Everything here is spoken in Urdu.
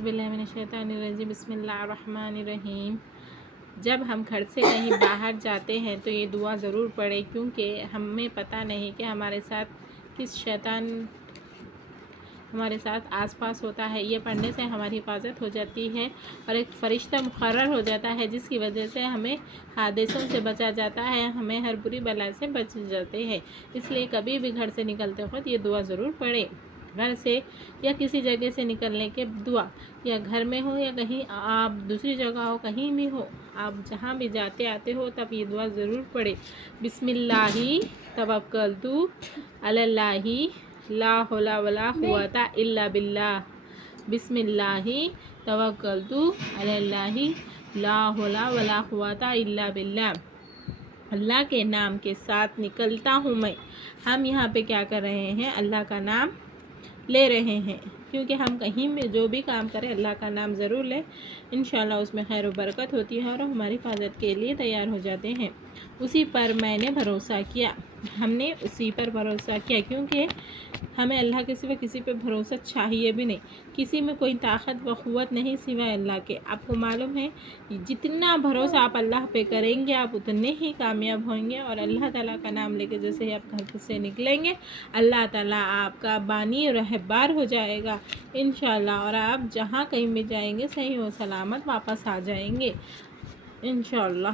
اعوذ باللہ من الشیطان الرجیم بسم اللہ الرحمن الرحیم۔ جب ہم گھر سے کہیں باہر جاتے ہیں تو یہ دعا ضرور پڑھیں، کیونکہ ہمیں پتہ نہیں کہ ہمارے ساتھ کس شیطان ہمارے ساتھ آس پاس ہوتا ہے۔ یہ پڑھنے سے ہماری حفاظت ہو جاتی ہے اور ایک فرشتہ مقرر ہو جاتا ہے، جس کی وجہ سے ہمیں حادثوں سے بچا جاتا ہے، ہمیں ہر بری بلا سے بچ جاتے ہیں۔ اس لیے کبھی بھی گھر سے نکلتے وقت یہ دعا ضرور پڑھیں۔ گھر سے یا کسی جگہ سے نکلنے کے دعا، یا گھر میں ہو یا کہیں آپ دوسری جگہ ہو، کہیں بھی ہو، آپ جہاں بھی جاتے آتے ہو، تب یہ دعا ضرور پڑھیں۔ بسم اللہ توکلت علی اللہ لا حول ولا قوۃ الا باللہ۔ بسم اللہ توکلت علی اللہ لا حول ولا قوۃ الا باللہ۔ اللہ کے نام کے ساتھ نکلتا ہوں میں۔ ہم یہاں پہ کیا کر رہے ہیں؟ اللہ کا نام لے رہے ہیں، کیونکہ ہم کہیں بھی جو بھی کام کریں اللہ کا نام ضرور لیں، انشاءاللہ اس میں خیر و برکت ہوتی ہے اور ہماری حفاظت کے لیے تیار ہو جاتے ہیں۔ اسی پر میں نے بھروسہ کیا، ہم نے اسی پر بھروسہ کیا، کیونکہ ہمیں اللہ کے سوا کسی پہ بھروسہ چاہیے بھی نہیں۔ کسی میں کوئی طاقت و قوت نہیں سوائے اللہ کے۔ آپ کو معلوم ہے جتنا بھروسہ آپ اللہ پہ کریں گے آپ اتنے ہی کامیاب ہوئیں گے، اور اللہ تعالیٰ کا نام لے کے جیسے ہی آپ گھر سے نکلیں گے اللہ تعالیٰ آپ کا بانی و رہبر ہو جائے گا انشاءاللہ، اور آپ جہاں کہیں بھی جائیں گے صحیح و سلامت واپس آ جائیں گے انشاءاللہ۔